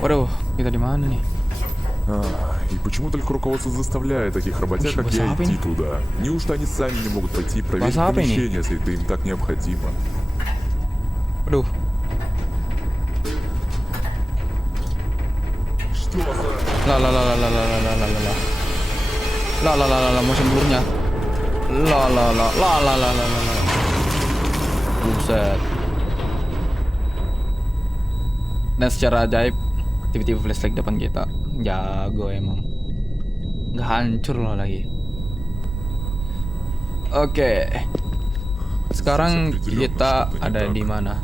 Waduh, kita di mana nih? И почему только руководство заставляет таких работяг, как я, Bahasa apa идти ini? туда? Неужто они сами не могут пойти и проверить Bahasa apa ini? помещение, если это им так необходимо? Waduh, Что за... la la la la la la la la la la la la la la la motion blurnya. La la la la la la la la la. Buset. Dan secara ajaib tiba-tiba flashlight depan kita. Jago emang. Nggak hancur loh lagi. Oke. Sekarang kita ada di mana?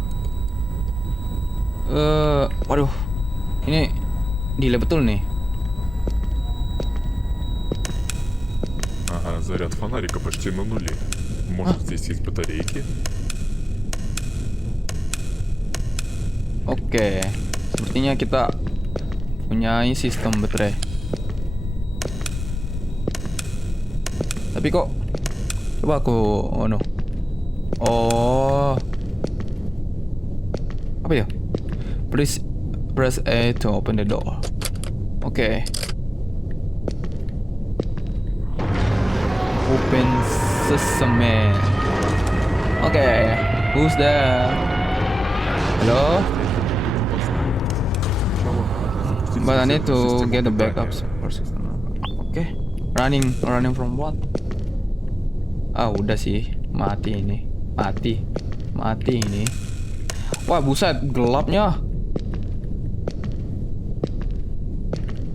Waduh. Ini delay betul nih. Ага, заряд фонарика почти на нуле. Может, здесь есть батарейки? Oke. Sepertinya kita punya sistem baterai. Tapi kok coba aku Oh. Apa ya? Press A to open the door. Oke. Open sesame. Oke. Who's there? Hello? But I need to get the backups first. Oke. Running from what? Ah, udah sih. Mati ini. Mati ini. Wah, buset, gelapnya.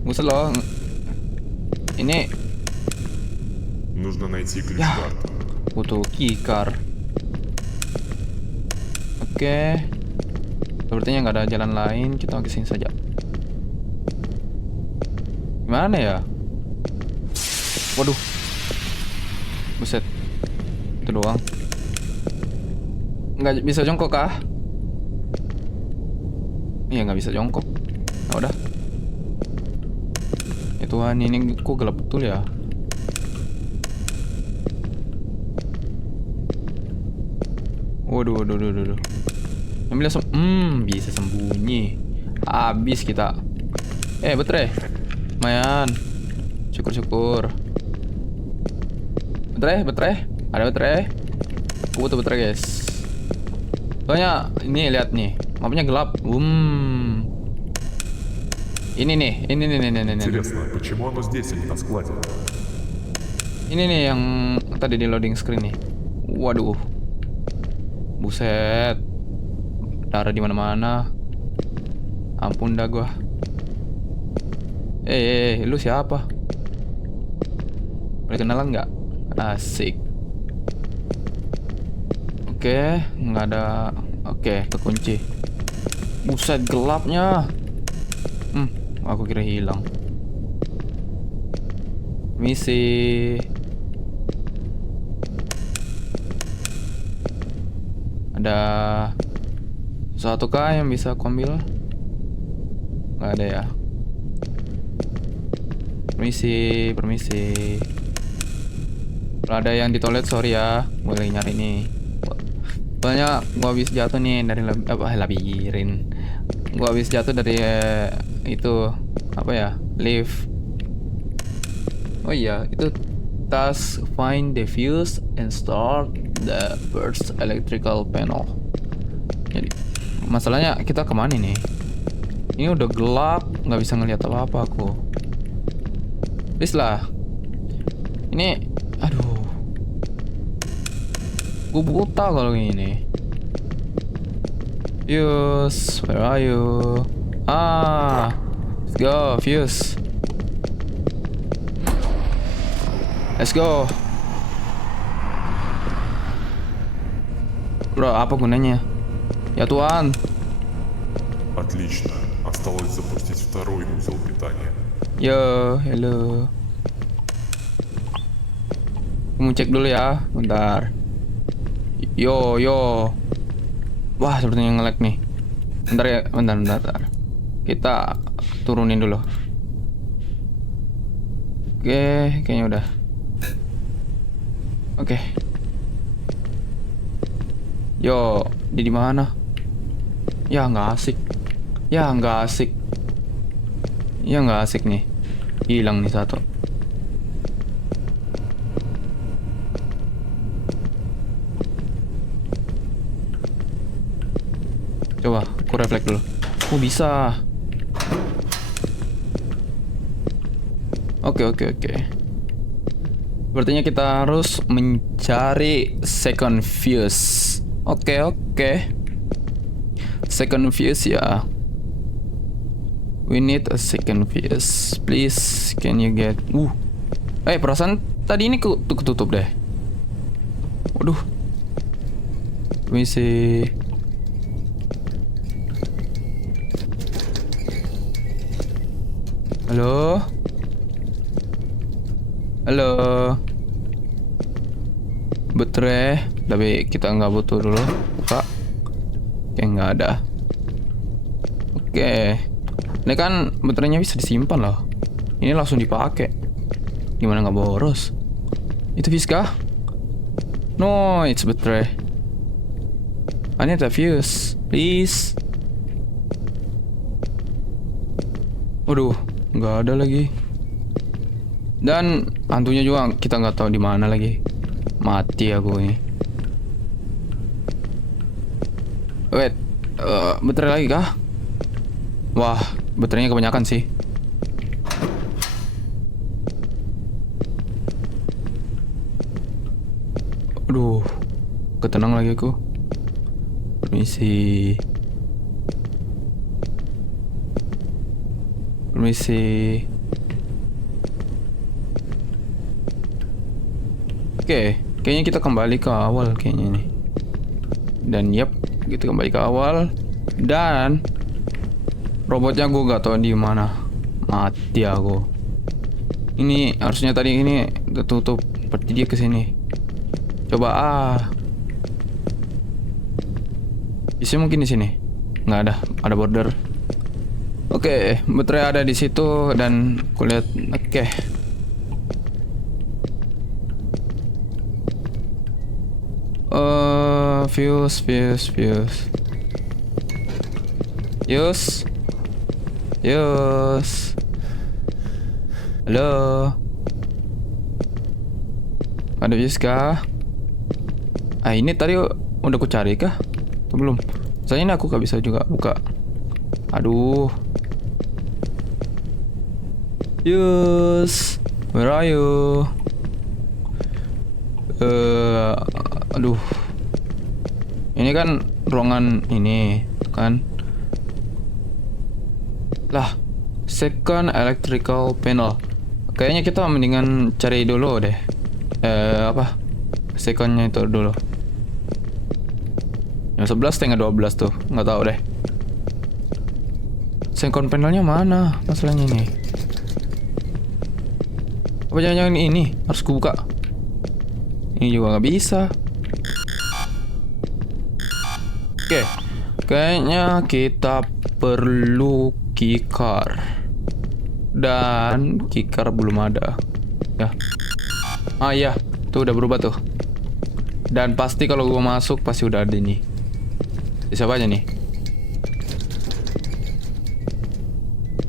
Buset loh. Ini Нужно найти ya, ключ-карту. butuh keycard. Oke. Sepertinya nggak ada jalan lain. Kita kesini saja. Gimana ya? Waduh. Buset. Itu doang. Nggak bisa jongkok kah? Iya, nggak bisa jongkok. Nah, udah. Ya Tuhan, ini kok gelap betul ya? Waduh. Bisa sembunyi. Habis kita. Baterai. Lumayan. Syukur. Baterai. Ada baterai. Aku butuh baterai, guys. Soalnya ini lihat nih, mapnya gelap. Ini nih. Интересно, почему оно здесь, а не на складе? Ini nih yang tadi di loading screen nih. Waduh. Buset. Darah di mana-mana. Ampun dah gua. Lu siapa? Boleh kenalan nggak? Asik. Oke, nggak ada. Oke, kekunci. Buset, gelapnya. Aku kira hilang. Misi. Ada sesuatu kah yang bisa aku ambil? Nggak ada ya. Permisi. Kalau ada yang di toilet, sorry ya. Boleh nyari nih. Soalnya gua habis jatuh nih dari labirin. Gua habis jatuh dari itu apa ya? Lift. Oh iya, itu task find the fuse and start the first electrical panel. Jadi masalahnya kita kemana nih? Ini udah gelap, nggak bisa ngelihat apa-apa aku. Please lah. Ini, aduh. Gue buta kalau ini. Fuse, where are you? Let's go, Fuse. Let's go. Bro, apa gunanya? Ya Tuhan. Отлично. Осталось запустить второй узел питания. Yo, hello. Kamu cek dulu ya, bentar. Yo. Wah, sepertinya nge-lag nih. Bentar ya, bentar. Kita turunin dulu. Oke, kayaknya udah. Oke. Yo, di mana? Ya nggak asik. Ya nggak asik nih. Hilang nih satu. Coba, aku refleks dulu. Oh bisa. Oke. Berarti kita harus mencari second fuse. Oke. Second fuse ya. We need a second fuse. Please, can you get? Perasaan tadi ini ketutup deh. Waduh. Let me see. Halo? Baterai, tapi kita nggak butuh dulu. Buka. Oke, nggak ada. Oke. Ini kan baterainya bisa disimpan loh. Ini langsung dipakai. Gimana nggak boros? Itu Fiska? No, it's baterai. I need a fuse, please. Waduh, nggak ada lagi. Dan hantunya juga kita nggak tahu di mana lagi. Mati aku ini. Wait, baterai lagi kah? Wah, baterainya kebanyakan sih. Aduh, ketenang lagi aku. Permisi. Oke, kayaknya kita kembali ke awal kayaknya nih. Dan kita kembali ke awal. Dan robotnya gue gak tahu di mana. Mati aku. Ini harusnya tadi ini udah tutup. Berarti dia kesini. Coba Bisa mungkin di sini. Nggak ada border. Oke, baterai ada di situ dan kulihat. Oke. Fuse. Halo. Ada fuse kah? Ini tadi udah aku cari kah? Atau belum? Soalnya ini aku gak bisa juga buka. Aduh. Yus, where are you? Aduh. Ini kan ruangan ini, kan? Lah, second electrical panel. Kayaknya kita mendingan cari dulu deh. Secondnya itu dulu. Yang 11 tinggal 12 tuh, nggak tahu deh. Second panelnya mana? Masalahnya ini. Apa jangan-jangan ini harus kubuka? Ini juga nggak bisa. Oke, kayaknya kita perlu keycard. Dan keycard belum ada. Ya. Iya, tuh udah berubah tuh. Dan pasti kalau gua masuk pasti udah ada nih. Siapa aja nih?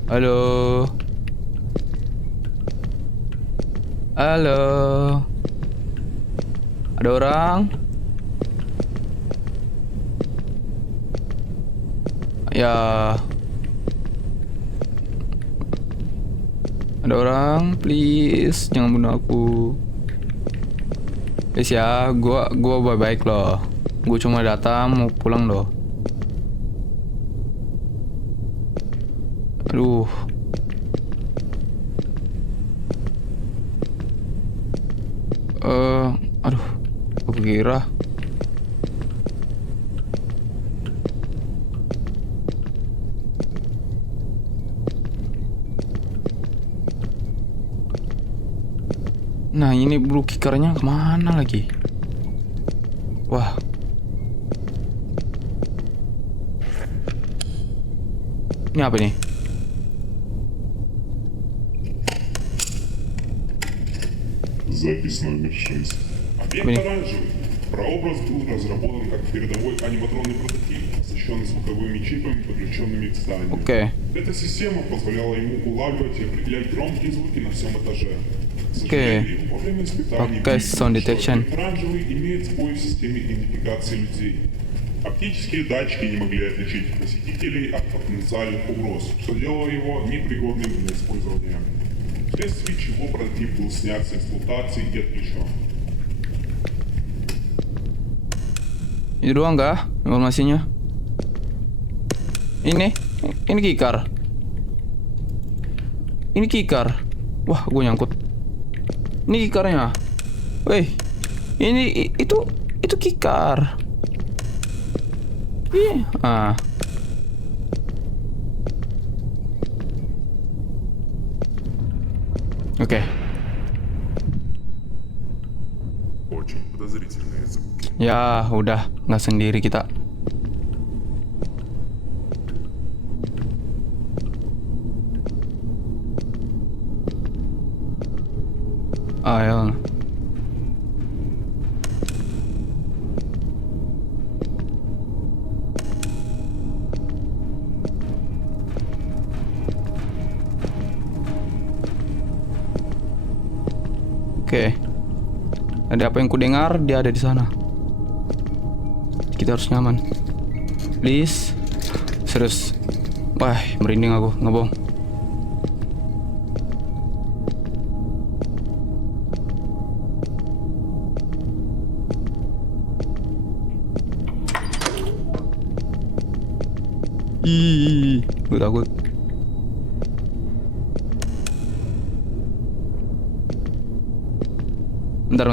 Halo. Ada orang? Ya. Ada orang, please jangan bunuh aku. Please ya, gua baik-baik loh. Gua cuma datang mau pulang loh. Aduh. Aduh. Aku kira. Nah, ini blue kickernya kemana lagi? Wah. Ini apa nih? Запись номер 6. Объект Блин. оранжевый. Прообраз был разработан как передовой аниматронный прототип. оснащен звуковыми чипами, подключенными к зданию. Oke. Эта система позволяла ему улавливать и определять громкие звуки на всем этаже. К сожалению, во время испытаний Окей, sound detection. оранжевый имеет сбой в системе идентификации людей. Оптические датчики не могли отличить посетителей от потенциальных угроз, что делало его непригодным для использования. Вследствие чего прототип был снят с эксплуатации и отключен. Itu doang kah informasinya? Ini kikar. Ini kikar. Wah, gue nyangkut. Ini kikarnya. Weh, itu kikar. Ih, Oke. Очень подозрительные звуки. Ya, udah nggak sendiri kita. Ya. Oke. Ada apa yang kudengar? Dia ada di sana. Kita harus nyaman. Please. Serius. Wah, merinding aku, nggak bohong. Ih, gue takut.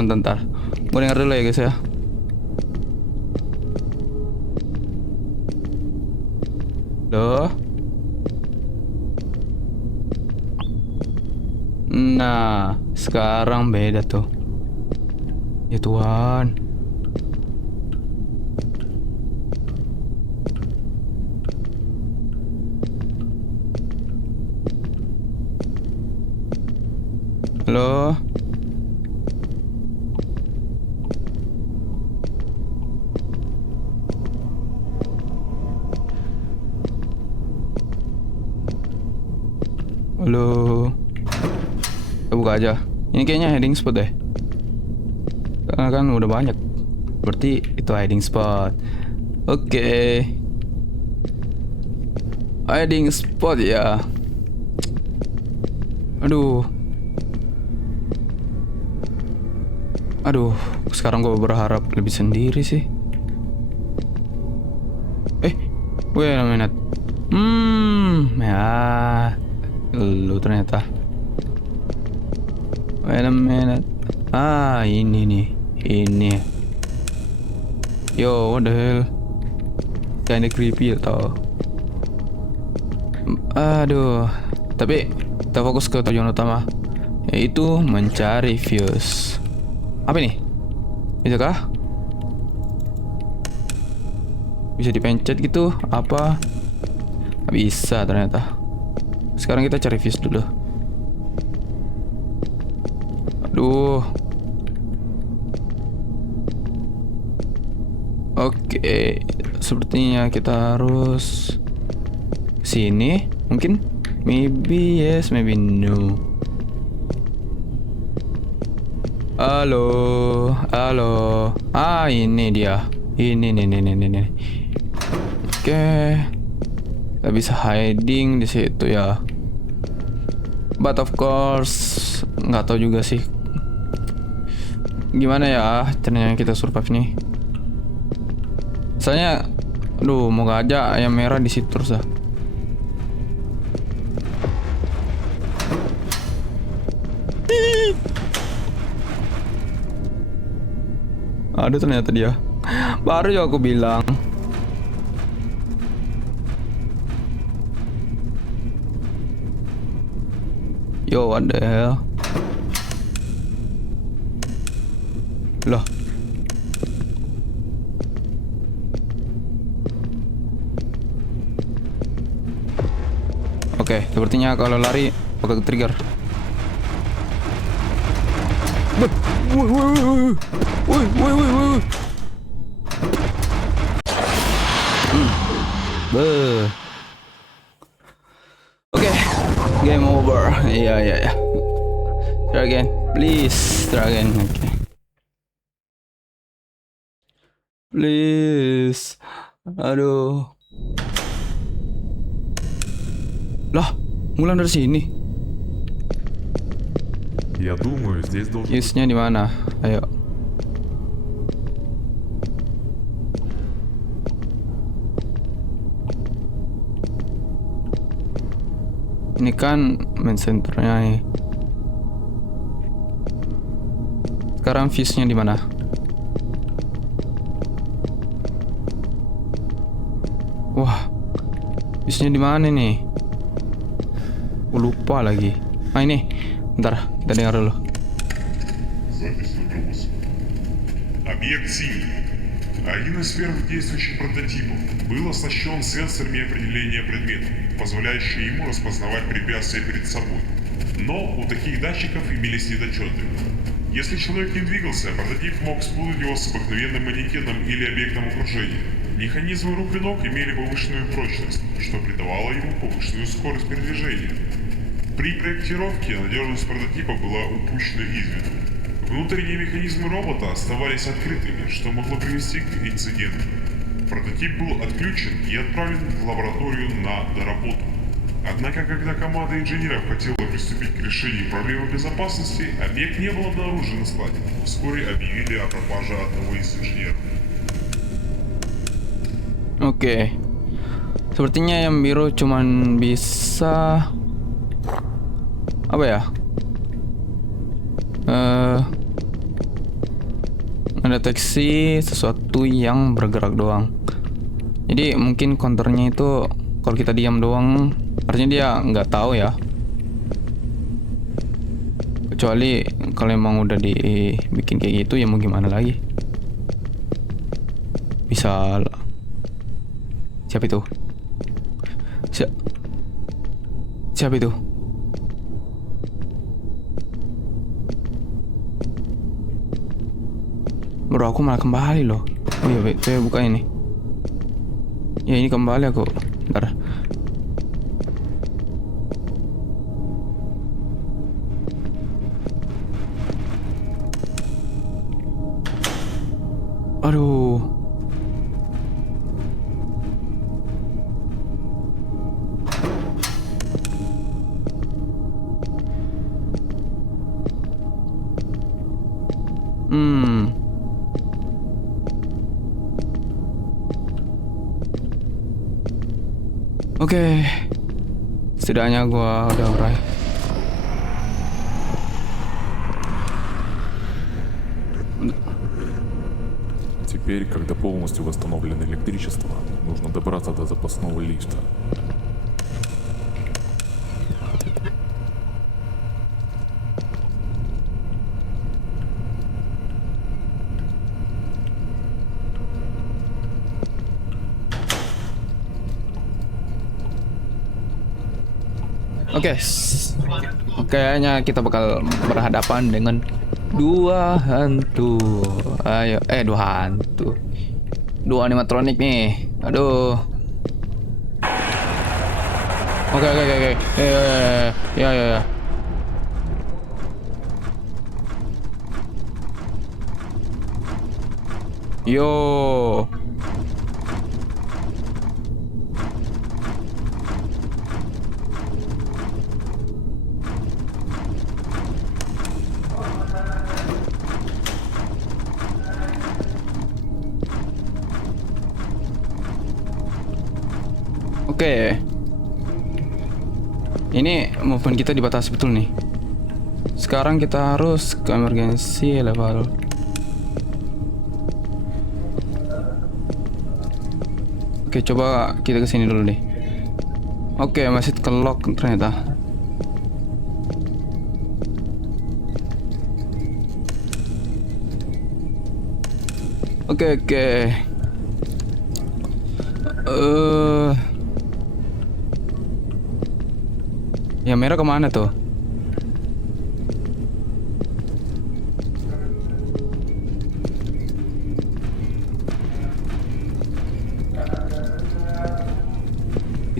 Bentar. Gue denger dulu ya guys ya. Loh. Nah, sekarang beda tuh. Ya Tuhan. Halo. Halo. Kita buka aja. Ini kayaknya hiding spot deh. Karena kan udah banyak. Berarti itu hiding spot. Oke. Hiding spot ya. Aduh, sekarang gue berharap lebih sendiri sih. Wait a minute. Ya, lu ternyata. Wait a minute. Ini nih, ini. Yo, what the hell? Kinda creepy atau? Aduh, tapi kita fokus ke tujuan utama, yaitu mencari views. Apa ini? Bisa kah? Bisa dipencet gitu? Apa? Nggak bisa ternyata. Sekarang kita cari views dulu. Aduh. Oke, sepertinya kita harus sini. Mungkin? Maybe yes, maybe no. Halo. Ini dia. Ini. Oke. Kita bisa hiding di situ ya. But of course, nggak tahu juga sih. Gimana ya caranya kita survive nih? Soalnya, moga aja ayam merah di situ terus ya. Ada ternyata dia. Baru juga aku bilang. Yo, what the hell? Loh. Oke, sepertinya kalau lari bakal trigger. Woi. Beuh. Oke, game over. Iya, iya, iya. Try again, please. Try again. Oke. Please. Aduh. Lah, ngulang dari sini. Я думаю, здесь должен быть... Fuse-nya di mana? Ayo. Ini kan main centernya nih. Sekarang fuse-nya di mana? Wah, fuse-nya di mana nih? Aku lupa lagi. Ah ini, bentar, kita dengar dulu. Запись номер 8. Объект Синий. Один из первых действующих прототипов был оснащен сенсорами определения предметов, позволяющими ему распознавать препятствия перед собой. Но у таких датчиков имелись недочеты. Если человек не двигался, прототип мог спутать его с обыкновенным манекеном или объектом окружения. Механизмы рук и ног имели повышенную прочность, что придавало ему повышенную скорость передвижения. При проектировке надежность прототипа была упущена из виду. Внутренние механизмы робота оставались открытыми, что могло привести к инциденту. Прототип был отключен и отправлен в лабораторию на доработку. Однако, когда команда инженеров хотела приступить к решению проблемы безопасности, объект не был обнаружен на складе. Вскоре объявили о пропаже одного из инженеров. Oke. Sepertinya yang biru cuman bisa apa ya? Mendeteksi sesuatu yang bergerak doang. Jadi mungkin counternya itu kalau kita diam doang, artinya dia nggak tahu ya. Kecuali kalau emang udah dibikin kayak gitu ya mau gimana lagi. Bisa. Siapa itu? Siapa itu? Bro, aku malah kembali loh. Oh iya, saya buka ini. Ya ini kembali aku. Bentar. Aduh. Oke. Setidaknya gua udah meraih. Теперь, когда полностью восстановлено электричество, нужно добраться до запасного лифта. Oke. Kayaknya kita bakal berhadapan dengan dua hantu. Ayo, dua hantu. Dua animatronik nih. Aduh. Oke. Ya. Yo. Oke. Ini movement kita dibatasi betul nih. Sekarang kita harus ke emergency level. Oke, coba kita kesini dulu nih. Oke, masih ke lock ternyata. Oke. Yang merah kemana tuh?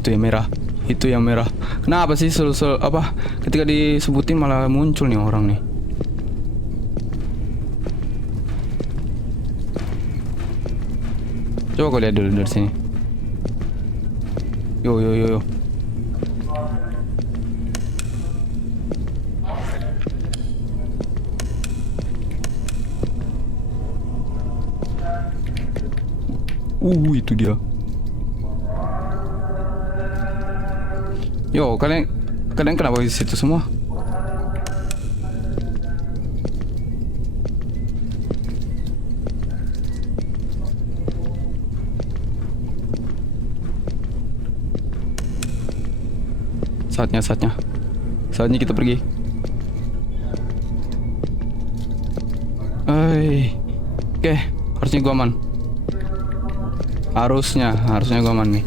Itu yang merah. Itu yang merah. Kenapa sih apa? Ketika disebutin malah muncul nih orang nih. Coba kau lihat dulu dari sini. Yo yo yo yo. Itu dia. Yo, kalian kenapa di situ semua? Saatnya kita pergi. Oke, harusnya gua aman. Harusnya gua aman nih.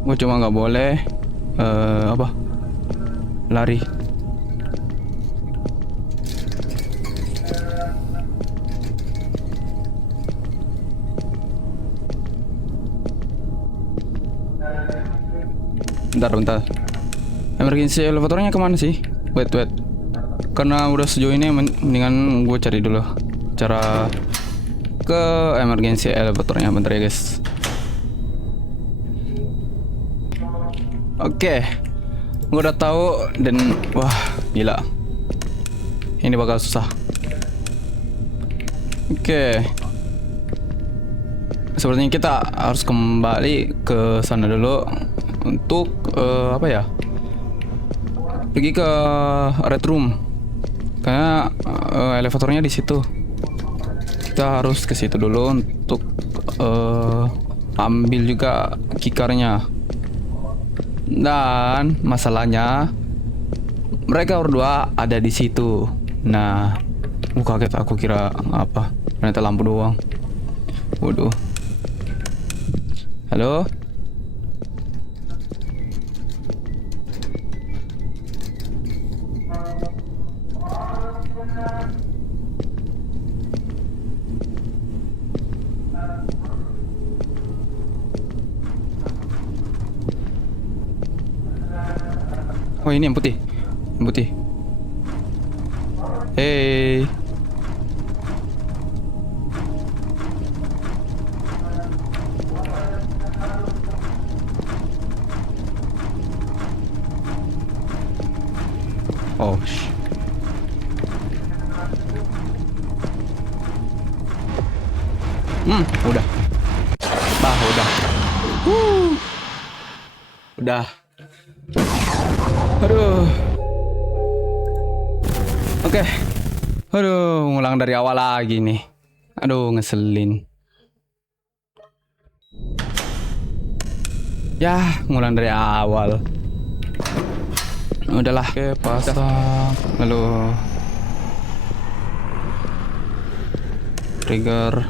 Gua cuma nggak boleh lari. Bentar. Emergency elevatornya kemana sih? Wait. Karena udah sejauh ini mendingan gue cari dulu cara ke emergency elevatornya. Bentar ya guys. Oke. Gue udah tahu dan wah gila. Ini bakal susah. Oke. Sepertinya kita harus kembali ke sana dulu untuk pergi ke red room karena elevatornya di situ. Kita harus ke situ dulu untuk ambil juga keycardnya. Dan masalahnya mereka berdua ada di situ. Nah, kaget, aku kira apa? Ternyata lampu doang. Waduh. Halo? Oh, ini yang putih. Hey. Oh, udah. Udah. Aduh. Oke. Aduh, ngulang dari awal lagi nih. Aduh, ngeselin. Ya, ngulang dari awal. Udahlah. Oke, pasang. Lalu trigger.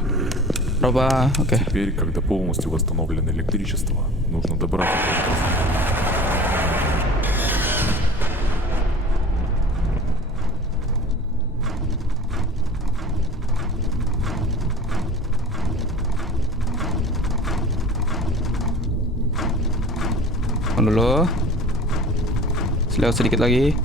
Проба, окей. Теперь, когда полностью восстановлено электричество, нужно добраться до запасных. Dulu. Selewat sedikit lagi.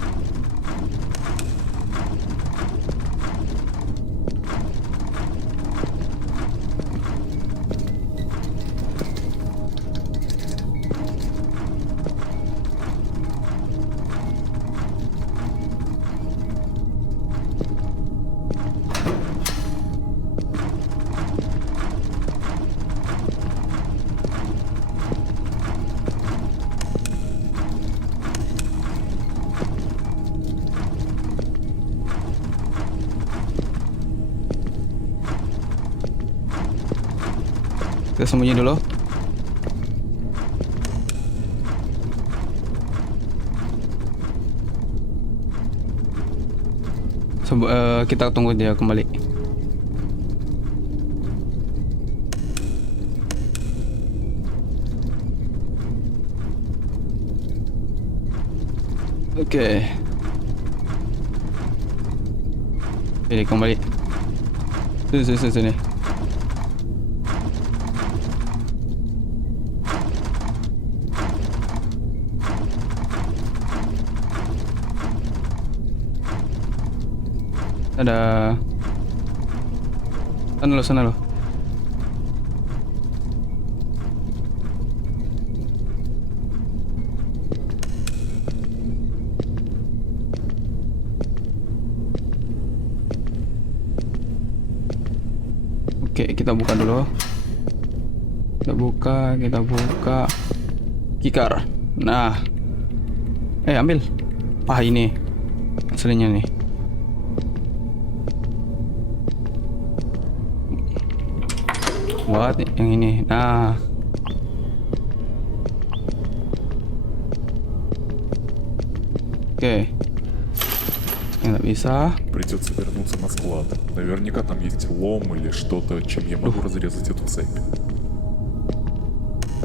Kita sembunyi dulu. Kita tunggu dia kembali. Oke. Ini kembali. Sini. Ada. Sana lo. Oke, kita buka dulu. Kita buka. Kikar. Nah. Ambil. Ini. Aslinya nih. Buat yang ini. Nah. Oke. Nggak bisa. Придется вернуться на склад. Наверняка там есть лом или что-то, чем я могу разрезать эту цепь.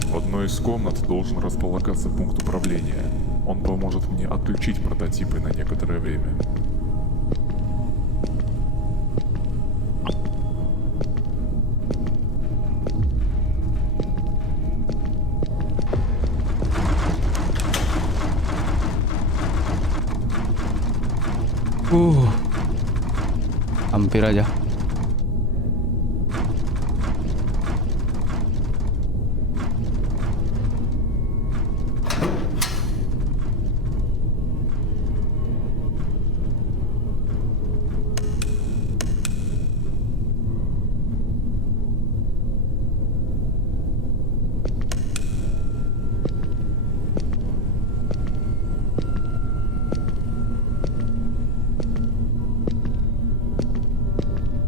В одной из комнат должен располагаться пункт управления. Он поможет мне отключить прототипы на некоторое время. Hampir aja.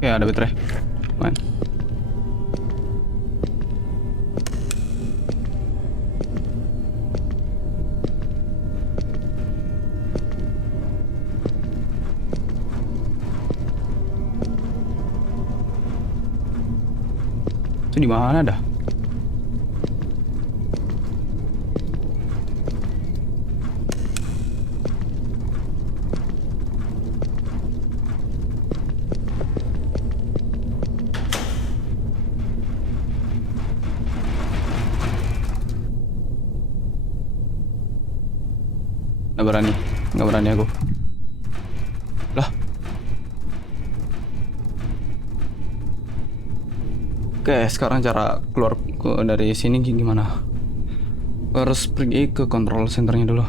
Oke, ada baterai. Main. Itu di mana dah? Nggak berani aku. Lah. Oke, sekarang cara keluar dari sini gimana? Harus pergi ke control centernya dulu.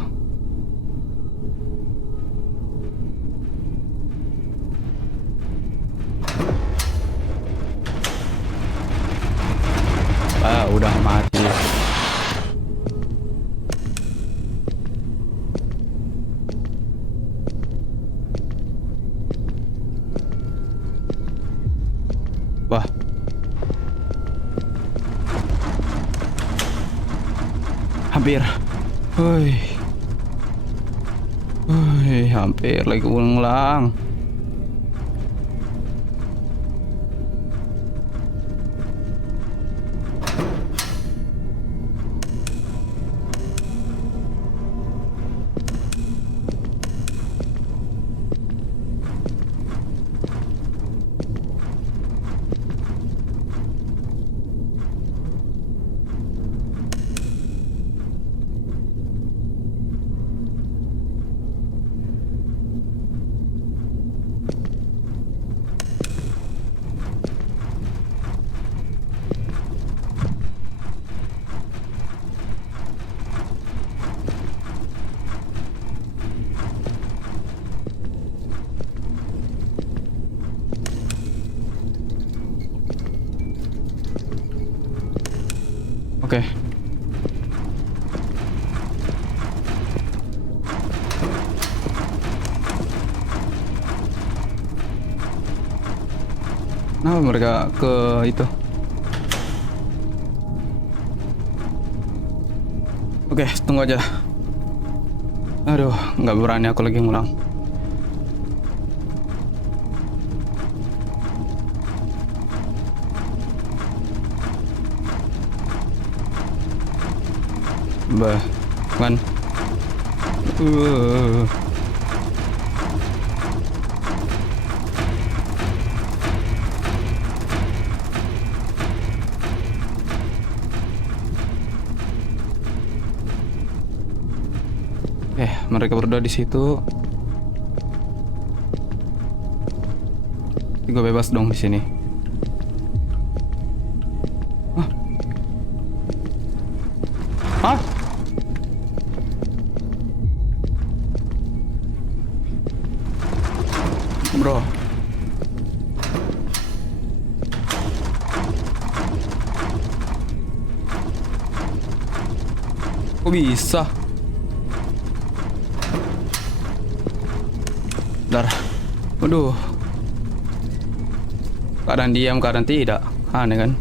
Udah mati. Wah. Hampir. Hampir lagi ulang. Oke. Nah, mereka ke itu. Oke, tunggu aja. Aduh, nggak berani aku lagi ngulang. Kan. Uh. Mereka berdua di situ. Gue bebas dong di sini. Hah? Hah? Bro. Kok bisa? Bentar. Waduh. Kadang diam, kadang tidak. Aneh kan?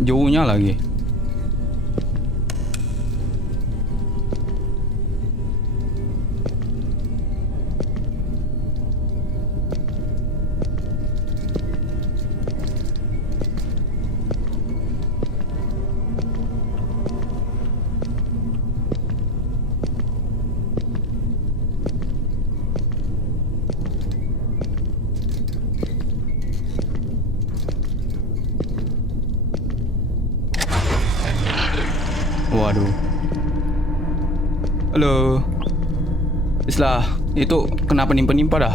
Jauhnya lagi. Waduh. Halo. Islah, itu kenapa nimpa-nimpa dah?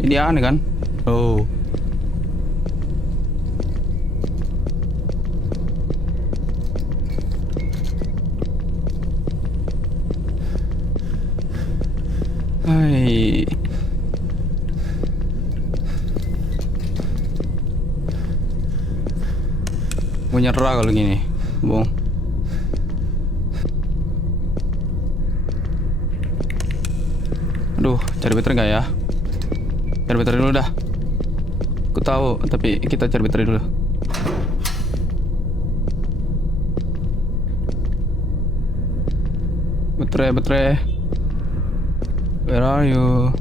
Ini aneh kan? Oh. Hai. Gue nyerah kalau gini, Bung. Aduh, cari baterai nggak ya? Cari baterai dulu dah. Aku tahu, tapi kita cari baterai dulu. Baterai. Where are you?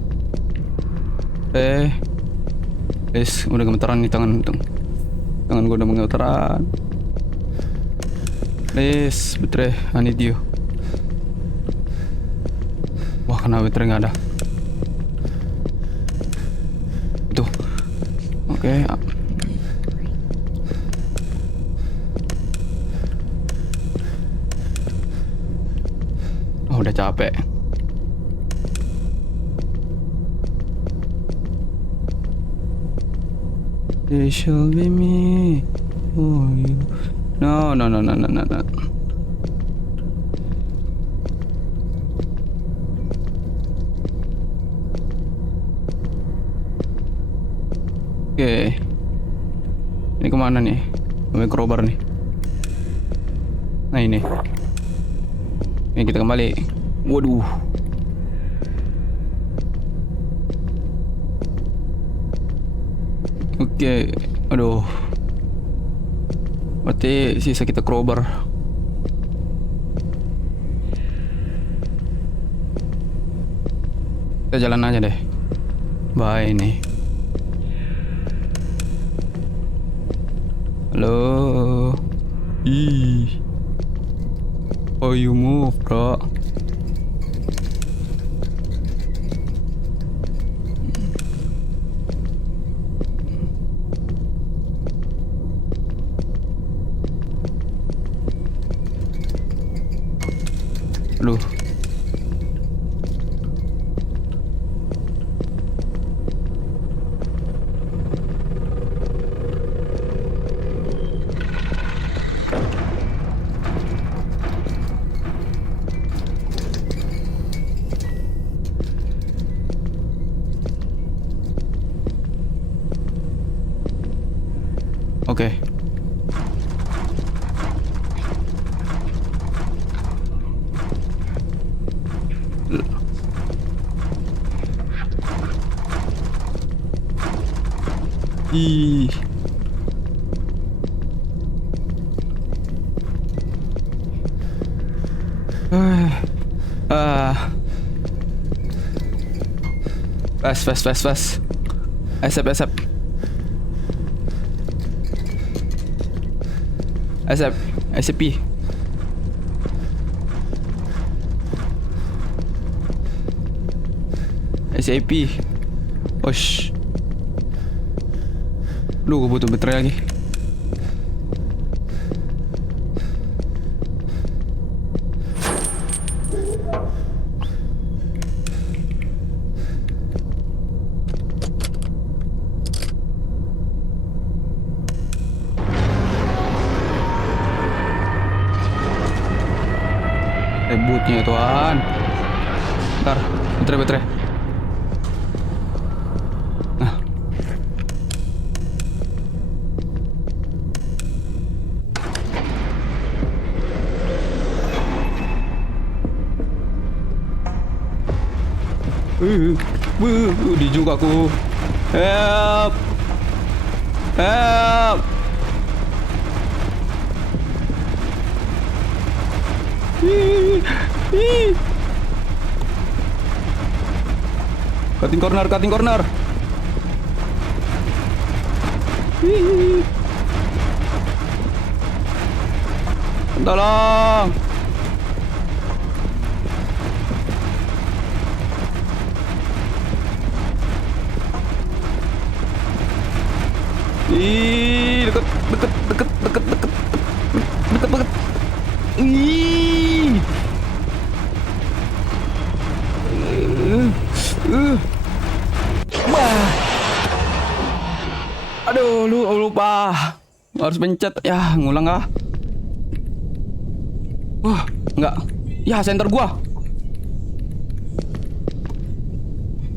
Guys, udah gemetaran nih tangan gue udah gemetaran. Please, baterai, I need you. Wah, kenapa baterai nggak ada? Itu. Oke. Oh, udah capek. They shall be me. Oh, you. No. Oke. Ini kemana nih? Sampai crowbar nih. Nah ini. Ini kita kembali. Waduh. Oke. Aduh. Berarti sisa kita crowbar. Kita jalan aja deh. Bye nih. Halo. Ih. Oh, you move, bro. Aduh. Oke. Ih. Fast. Asap. SCP. SCP. Osh. Gue butuh baterai lagi. Ributnya Tuhan. Ntar, baterai. Nah. Di juga aku. Help. Cutting corner. Tolong. Deket. Aduh, lupa. Harus pencet. Ya, ngulang kah? Enggak. Ya, center gua.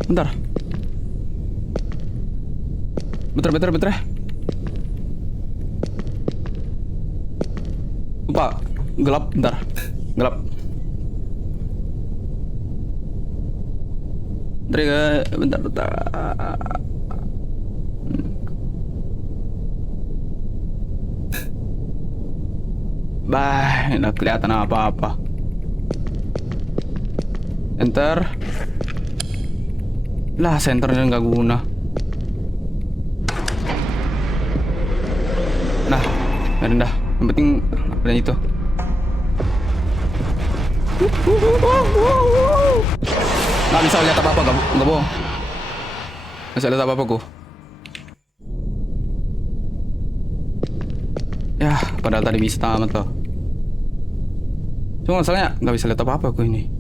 Bentar. Bentar. Lupa. Gelap, bentar. Gelap. Bentar. Nggak kelihatan apa-apa. Enter. Lah, senternya nggak guna. Nah, dah. Yang penting ada itu. Nggak bisa lihat apa-apa, nggak bohong. Nggak bisa lihat apa-apa gua. Ya, padahal tadi bisa tamat loh. Cuma masalahnya nggak bisa lihat apa-apa gua ini.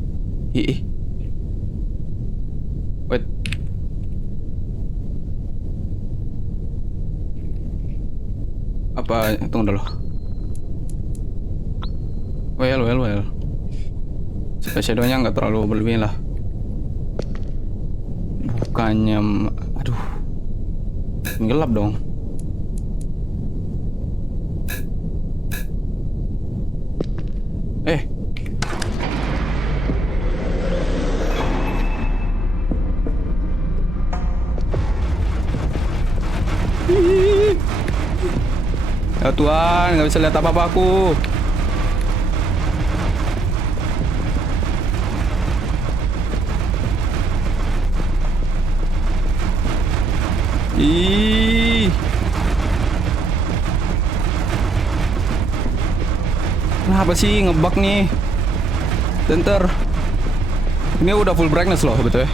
Wait. Apa? Tunggu dulu. Well. Shadow-nya nggak terlalu berlebihan lah. Bukannya, aduh, gelap dong. Ya Tuhan, nggak bisa lihat apa-apa aku. Kenapa sih ngebug nih? Center. Ini udah full brightness loh, betul ya?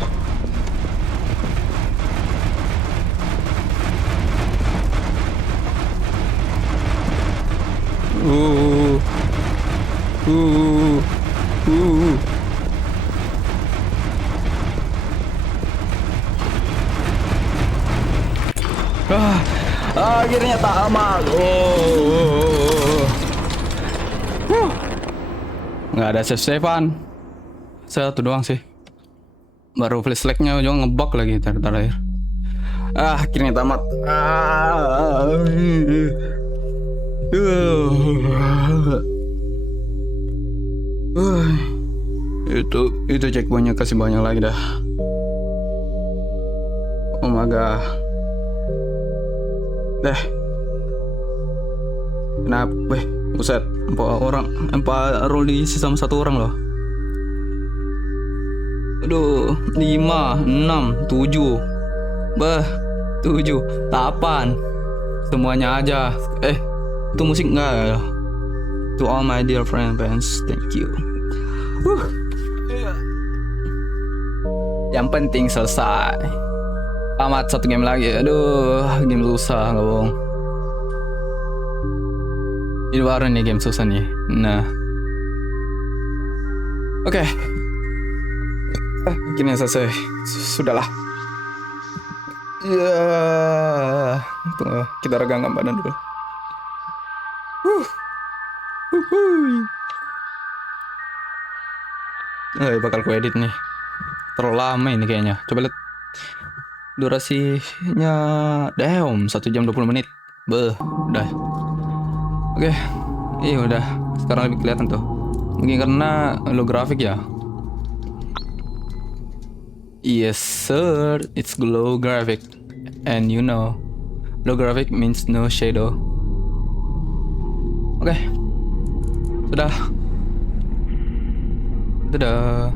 Akhirnya tamat. Nggak ada save-savean. Satu doang sih. Baru flashlight-nya juga ngebug lagi terakhir. Akhirnya tamat. Itu checkpointnya kasih banyak lagi dah. Oh my god. Kenapa? Buset, 4 roll diisi sama 1 orang loh. Aduh, 5, 6, 7. 7, 8. Semuanya aja. Itu musik enggak ya? To all my dear friends, thank you. Yang penting selesai. Tamat 1 game lagi. Aduh, game susah nggak bohong. Ini baru nih game susah nih. Nah, oke. Gini selesai. Sudahlah. Ya, tunggu, kita regangkan badan dulu. Bakal ku edit nih. Terlalu lama ini kayaknya. Coba lihat durasinya. Damn, 1 jam 20 menit. Udah. Oke. Iya udah. Sekarang lebih kelihatan tuh. Mungkin karena low graphic ya. Yes sir, it's low graphic. And you know, low graphic means no shadow. Oke. Sudah. Dadah.